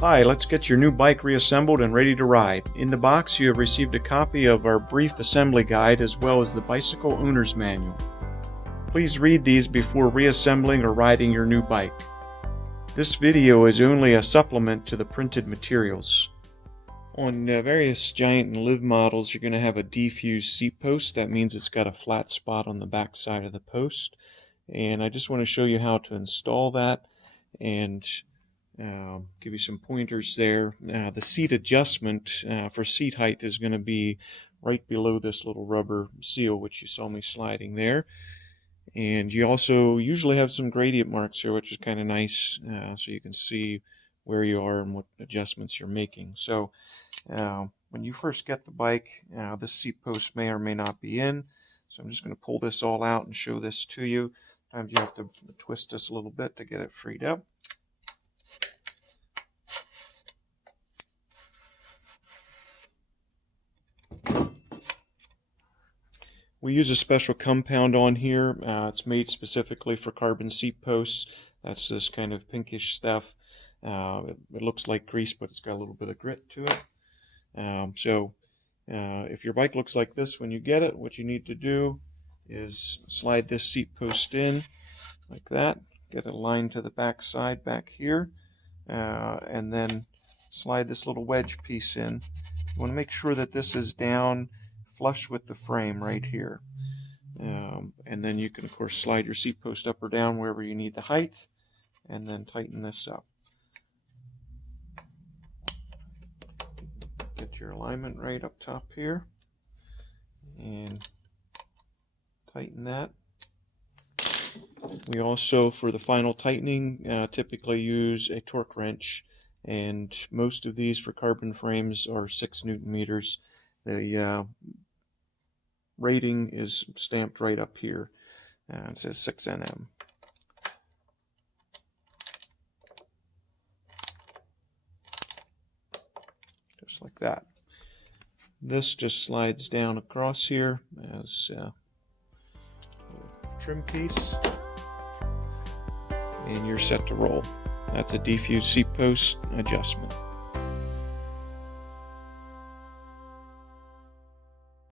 Hi, let's get your new bike reassembled and ready to ride. In the box you have received a copy of our brief assembly guide as well as the Bicycle Owner's Manual. Please read these before reassembling or riding your new bike. This video is only a supplement to the printed materials. On various Giant and Liv models you're going to have a D-Fuse seat post. That means it's got a flat spot on the back side of the post. And I just want to show you how to install that and give you some pointers there. The seat adjustment for seat height is going to be right below this little rubber seal which you saw me sliding there. And you also usually have some gradient marks here, which is kind of nice, so you can see where you are and what adjustments you're making. So when you first get the bike, this seat post may or may not be in. So I'm just going to pull this all out and show this to you. Sometimes you have to twist this a little bit to get it freed up. We use a special compound on here. It's made specifically for carbon seat posts. That's this kind of pinkish stuff. It looks like grease, but it's got a little bit of grit to it. If your bike looks like this when you get it, what you need to do is slide this seat post in like that. Get it aligned to the back side back here. And then slide this little wedge piece in. You want to make sure that this is down flush with the frame right here. And then you can of course slide your seat post up or down wherever you need the height and then tighten this up. Get your alignment right up top here and tighten that. We also, for the final tightening, typically use a torque wrench, and most of these for carbon frames are 6 Newton meters. The rating is stamped right up here. It says 6 Nm. Just like that. This just slides down across here as a trim piece, and you're set to roll. That's a D-Fuse seat post adjustment.